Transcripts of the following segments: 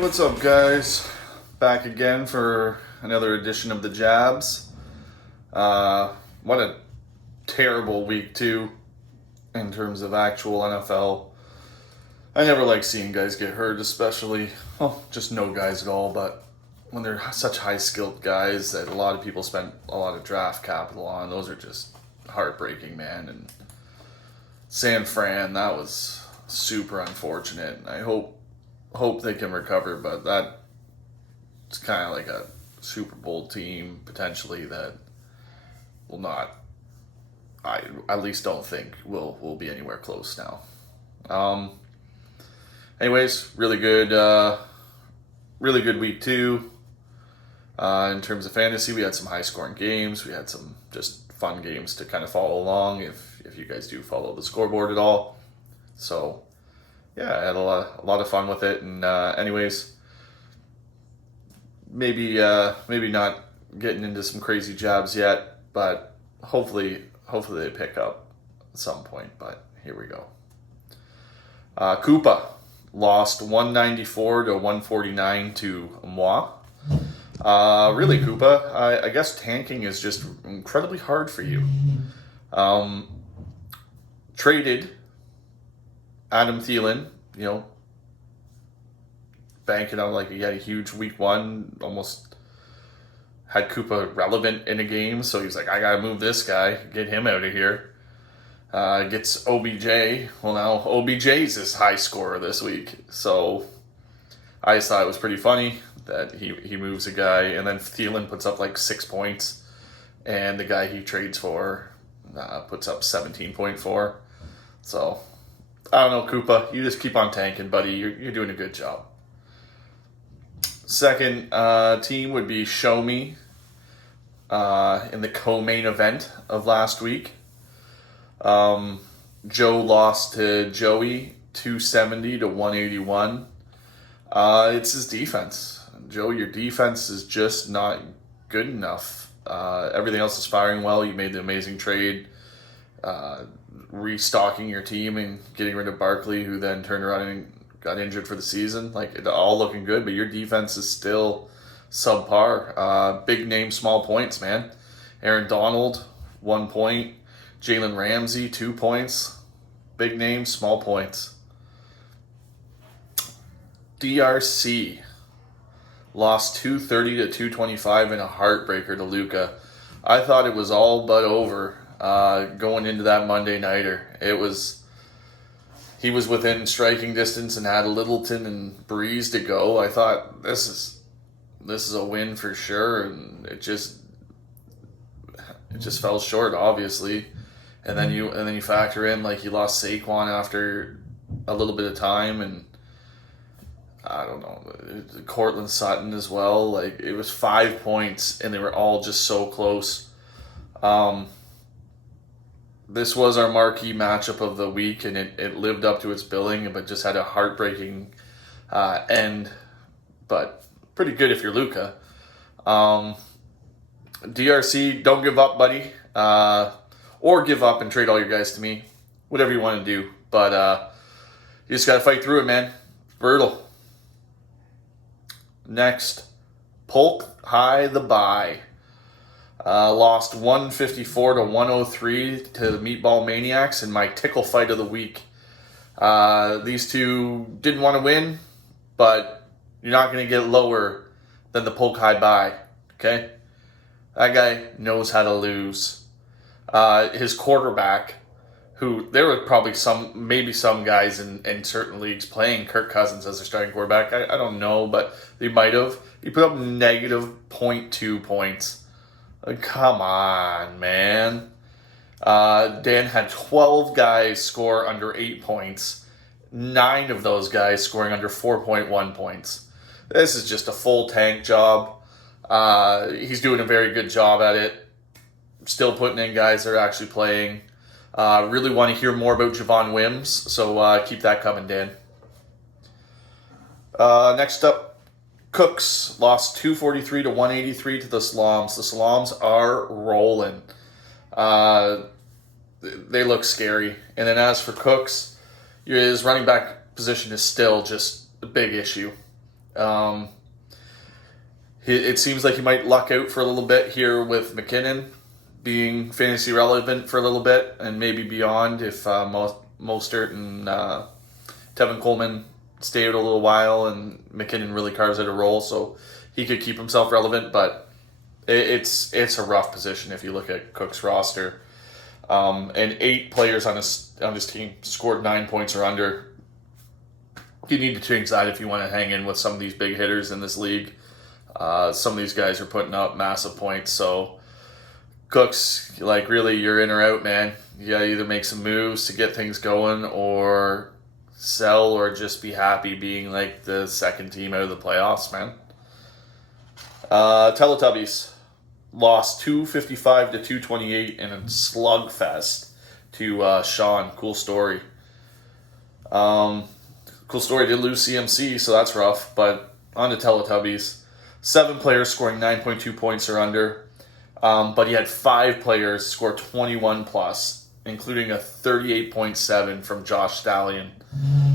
What's up, guys? Back again for another edition of the Jabs. What a terrible week, too, in terms of actual NFL. I never like seeing guys get hurt, especially, well, just no guys at all, but when they're such high-skilled guys that a lot of people spend a lot of draft capital on, those are just heartbreaking, man. And San Fran, that was super unfortunate. I hope they can recover, but it's kind of like a Super Bowl team potentially that will not. I at least don't think will be anywhere close now. Anyways, really good week too. In terms of fantasy, we had some high scoring games. We had some just fun games to kind of follow along if you guys do follow the scoreboard at all. So yeah, I had a lot of fun with it. And anyways, maybe not getting into some crazy jabs yet, but hopefully they pick up at some point. But here we go. Koopa lost 194 to 149 to moi. Really, Koopa, I guess tanking is just incredibly hard for you. Traded Adam Thielen, banking on like he had a huge week one, almost had Koopa relevant in a game, so he's like, I gotta move this guy, get him out of here. Gets OBJ. Well, now OBJ's his high scorer this week, so I just thought it was pretty funny that he moves a guy, and then Thielen puts up like 6 points, and the guy he trades for puts up 17.4. So I don't know, Koopa. You just keep on tanking, buddy. You're doing a good job. Second team would be Show Me in the co-main event of last week. Joe lost to Joey 270 to 181. It's his defense. Joe, your defense is just not good enough. Everything else is firing well. You made the amazing trade. Restocking your team and getting rid of Barkley, who then turned around and got injured for the season. Like, it all looking good, but your defense is still subpar. Big name, small points, man. Aaron Donald, 1 point. Jalen Ramsey, 2 points. Big name, small points. DRC lost 230 to 225 in a heartbreaker to Luka. I thought it was all but over. Going into that Monday nighter, he was within striking distance and had Littleton and Breeze to go. I thought this is a win for sure, and it just fell short, obviously. And then you factor in like you lost Saquon after a little bit of time, and I don't know, Cortland Sutton as well. Like, it was 5 points, and they were all just so close. This was our marquee matchup of the week, and it lived up to its billing, but just had a heartbreaking end. But pretty good if you're Luka. DRC, don't give up, buddy. Or give up and trade all your guys to me. Whatever you want to do. But you just got to fight through it, man. Brutal. Next, Polk High the Bye. Lost 154 to 103 to the Meatball Maniacs in my tickle fight of the week. These two didn't want to win, but you're not going to get lower than the Polk High Bye, okay? That guy knows how to lose. His quarterback, who there were probably maybe some guys in certain leagues playing Kirk Cousins as their starting quarterback. I don't know, but they might have. He put up negative 0.2 points. Come on, man. Dan had 12 guys score under 8 points. 9 of those guys scoring under 4.1 points. This is just a full tank job. He's doing a very good job at it. Still putting in guys that are actually playing. Really want to hear more about Javon Wims, so keep that coming, Dan. Next up, Cooks lost 243 to 183 to the Slums. The Slums are rolling. They look scary. And then as for Cooks, his running back position is still just a big issue. It seems like he might luck out for a little bit here with McKinnon being fantasy relevant for a little bit and maybe beyond if Mostert and Tevin Coleman stay out a little while and McKinnon really carves out a role, so he could keep himself relevant. But it's a rough position if you look at Cook's roster. And 8 players on his team scored 9 points or under. You need to change that if you want to hang in with some of these big hitters in this league. Some of these guys are putting up massive points, so Cooks, like, really, you're in or out, man. You gotta either make some moves to get things going or sell or just be happy being like the second team out of the playoffs, man. Teletubbies lost 255 to 228 in a slugfest to Sean. Cool story. Cool story, did lose CMC, so that's rough. But on to Teletubbies. 7 players scoring 9.2 points or under. But he had 5 players score 21 plus, including a 38.7 from Josh Stallion.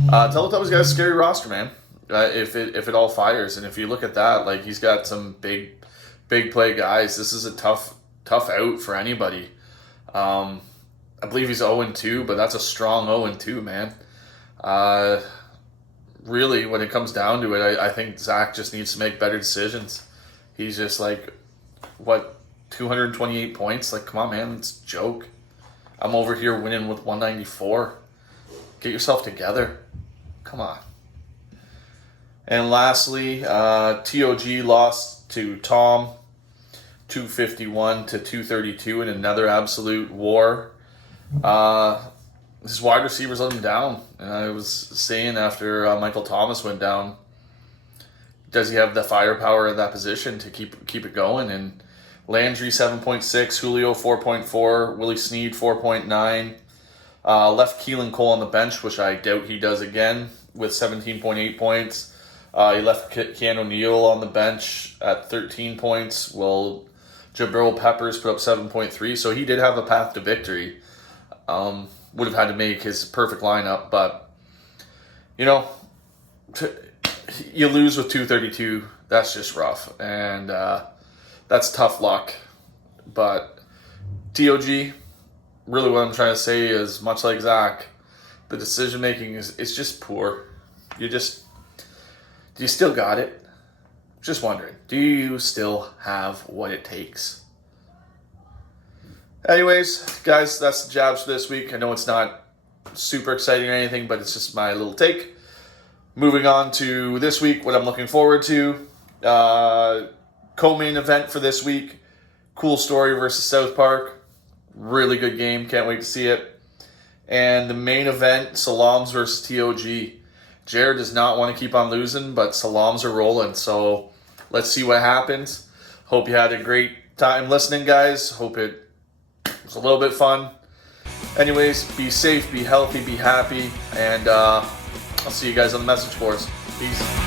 Teletubbies got a scary roster, man. If it all fires, and if you look at that, like, he's got some big play guys. This is a tough out for anybody. I believe he's 0-2, but that's a strong 0-2, man. Really, when it comes down to it, I think Zach just needs to make better decisions. He's just like, 228 points? Like, come on, man, it's a joke. I'm over here winning with 194. Get yourself together. Come on. And lastly, TOG lost to Tom, 251 to 232 in another absolute war. His wide receivers let him down. And I was saying after Michael Thomas went down, does he have the firepower in that position to keep it going? And Landry 7.6, Julio 4.4, Willie Snead 4.9. Left Keelan Cole on the bench, which I doubt he does again, with 17.8 points. He left Keanu O'Neal on the bench at 13 points. Well, Jabril Peppers put up 7.3, so he did have a path to victory. Would have had to make his perfect lineup, but, you know, you lose with 232. That's just rough, and that's tough luck. But TOG, really what I'm trying to say is, much like Zach, the decision making is just poor. Do you still got it? Just wondering, do you still have what it takes? Anyways, guys, that's the Jabs for this week. I know it's not super exciting or anything, but it's just my little take. Moving on to this week, what I'm looking forward to. Co-main event for this week, Cool Story versus South Park. Really good game, can't wait to see it. And the main event, Salams versus TOG. Jared does not want to keep on losing, but Salams are rolling, so let's see what happens. Hope you had a great time listening, guys. Hope it was a little bit fun. Anyways, be safe, be healthy, be happy, and I'll see you guys on the message boards. Peace.